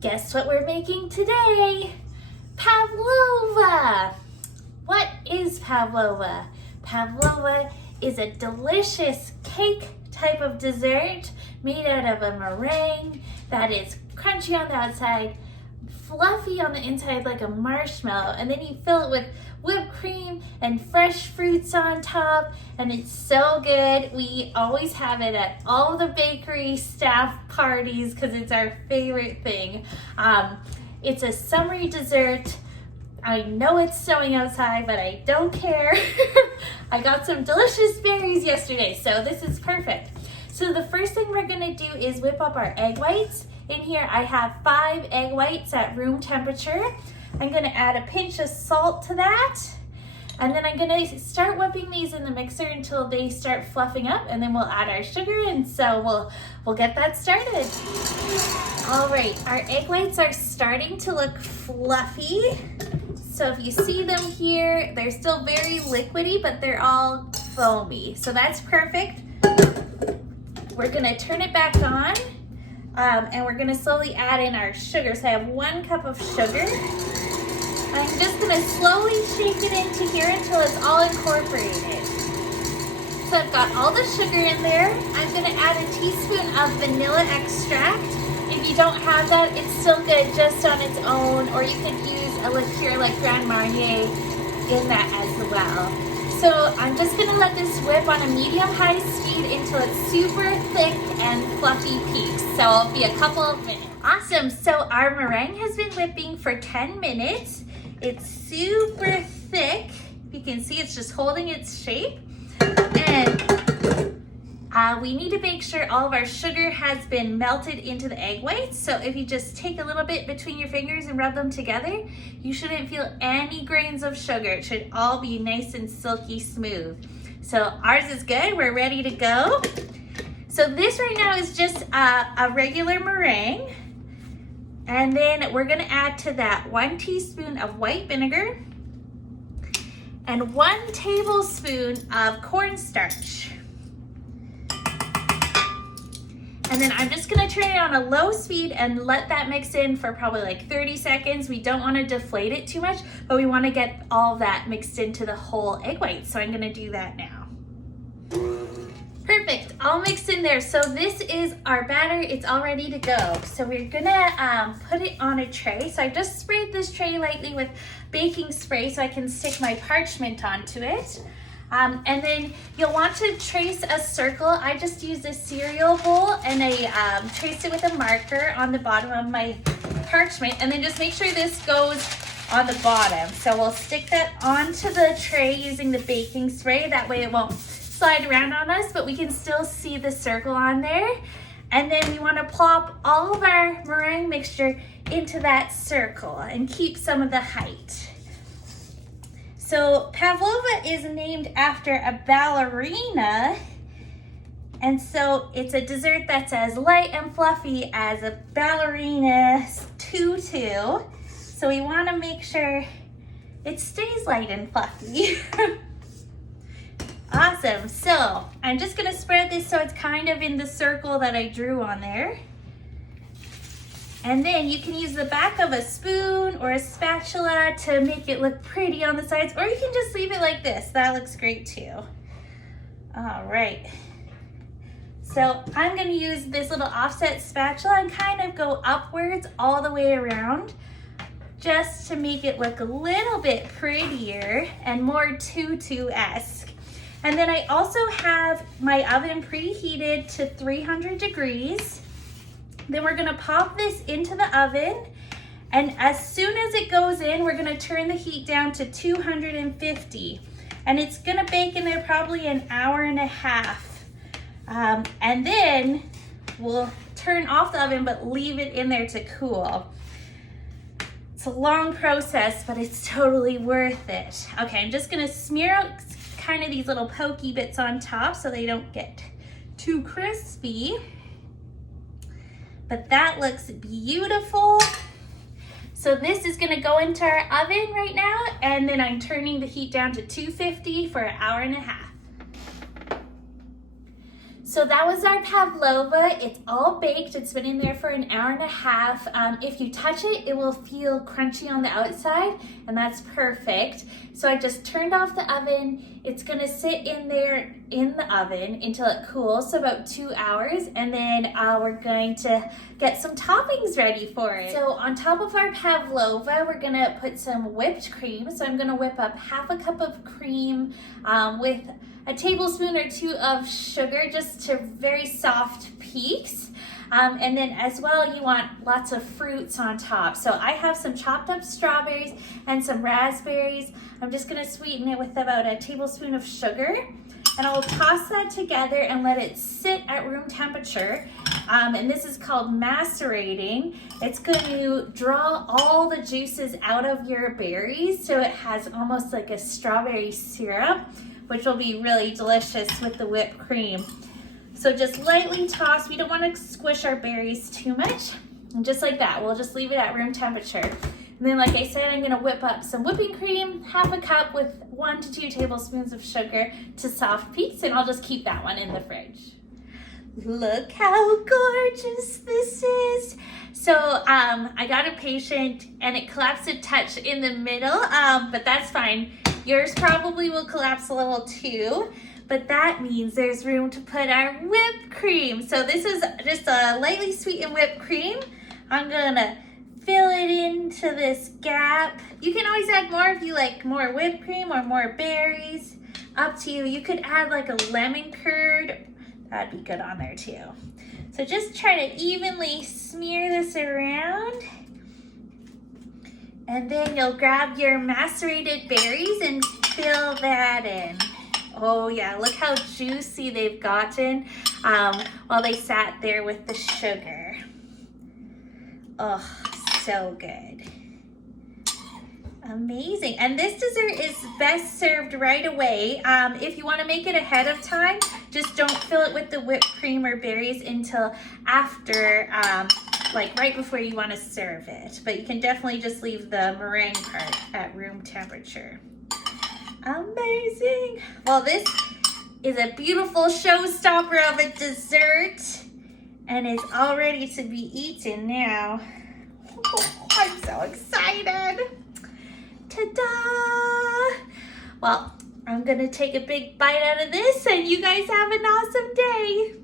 Guess what we're making today? Pavlova! What is pavlova? Pavlova is a delicious cake type of dessert made out of a meringue that is crunchy on the outside, fluffy on the inside like a marshmallow, and then you fill it with whipped cream and fresh fruits on top, and it's so good. We always have it at all the bakery staff parties because it's our favorite thing. It's a summery dessert. I know it's snowing outside, but I don't care. I got some delicious berries yesterday, so this is perfect. So the first thing we're gonna do is whip up our egg whites. In here I have 5 egg whites at room temperature. I'm gonna add a pinch of salt to that. And then I'm gonna start whipping these in the mixer until they start fluffing up, and then we'll add our sugar, and so we'll get that started. All right, our egg whites are starting to look fluffy. So if you see them here, they're still very liquidy, but they're all foamy. So that's perfect. We're gonna turn it back on, and we're gonna slowly add in our sugar. So I have 1 cup of sugar. I'm just gonna slowly shake it into here until it's all incorporated. So I've got all the sugar in there. I'm gonna add a teaspoon of vanilla extract. If you don't have that, it's still good just on its own, or you could use a liqueur like Grand Marnier in that as well. So I'm just gonna let this whip on a medium-high speed until it's super thick and fluffy peaks. So it'll be a couple of minutes. Awesome, so our meringue has been whipping for 10 minutes. It's super thick. You can see it's just holding its shape. And we need to make sure all of our sugar has been melted into the egg whites. So if you just take a little bit between your fingers and rub them together, you shouldn't feel any grains of sugar. It should all be nice and silky smooth. So ours is good, we're ready to go. So this right now is just a regular meringue. And then we're gonna add to that 1 teaspoon of white vinegar and 1 tablespoon of cornstarch. And then I'm just gonna turn it on a low speed and let that mix in for probably like 30 seconds. We don't wanna deflate it too much, but we wanna get all that mixed into the whole egg white. So I'm gonna do that now. Perfect, all mixed in there. So this is our batter, it's all ready to go. So we're gonna put it on a tray. So I just sprayed this tray lightly with baking spray so I can stick my parchment onto it. And then you'll want to trace a circle. I just used a cereal bowl and I traced it with a marker on the bottom of my parchment, and then just make sure this goes on the bottom. So we'll stick that onto the tray using the baking spray. That way it won't slide around on us, but we can still see the circle on there. And then we want to plop all of our meringue mixture into that circle and keep some of the height. So pavlova is named after a ballerina, and so it's a dessert that's as light and fluffy as a ballerina's tutu. So we want to make sure it stays light and fluffy. Awesome, so I'm just gonna spread this so it's kind of in the circle that I drew on there. And then you can use the back of a spoon or a spatula to make it look pretty on the sides, or you can just leave it like this. That looks great too. All right. So I'm gonna use this little offset spatula and kind of go upwards all the way around just to make it look a little bit prettier and more tutu-esque. And then I also have my oven preheated to 300 degrees. Then we're gonna pop this into the oven, and as soon as it goes in, we're gonna turn the heat down to 250. And it's gonna bake in there probably an hour and a half. And then we'll turn off the oven, but leave it in there to cool. It's a long process, but it's totally worth it. Okay, I'm just gonna smear out kind of these little pokey bits on top so they don't get too crispy. But that looks beautiful. So this is gonna go into our oven right now, and then I'm turning the heat down to 250 for an hour and a half. So So that was our pavlova. It's all baked. It's been in there for an hour and a half. If you touch it, it will feel crunchy on the outside, and that's perfect. So I just turned off the oven. It's gonna sit in there in the oven until it cools, so about 2 hours, and then we're going to get some toppings ready for it. So on top of our pavlova, we're gonna put some whipped cream. So I'm gonna whip up half a cup of cream with a tablespoon or 2 of sugar, just to very soft peaks. And then as well, you want lots of fruits on top. So I have some chopped up strawberries and some raspberries. I'm just gonna sweeten it with about a tablespoon of sugar. And I'll toss that together and let it sit at room temperature. And this is called macerating. It's going to draw all the juices out of your berries, so it has almost like a strawberry syrup, which will be really delicious with the whipped cream. So just lightly toss. We don't want to squish our berries too much. And just like that, we'll just leave it at room temperature. And then, like I said, I'm gonna whip up some whipping cream, half a cup with 1 to 2 tablespoons of sugar to soft peaks, and I'll just keep that one in the fridge. Look how gorgeous this is. So I got a patient and it collapsed a touch in the middle, but that's fine. Yours probably will collapse a little too, but that means there's room to put our whipped cream. So this is just a lightly sweetened whipped cream. I'm gonna fill it into this gap. You can always add more if you like more whipped cream or more berries. Up to you. You could add like a lemon curd. That'd be good on there too. So just try to evenly smear this around. And then you'll grab your macerated berries and fill that in. Oh yeah, look how juicy they've gotten while they sat there with the sugar. Oh, so good. Amazing. And this dessert is best served right away. If you want to make it ahead of time, just don't fill it with the whipped cream or berries until after, like right before you want to serve it. But you can definitely just leave the meringue part at room temperature. Amazing. Well, this is a beautiful showstopper of a dessert and is all ready to be eaten now. Oh, I'm so excited. Ta-da! Well, I'm gonna take a big bite out of this, and you guys have an awesome day.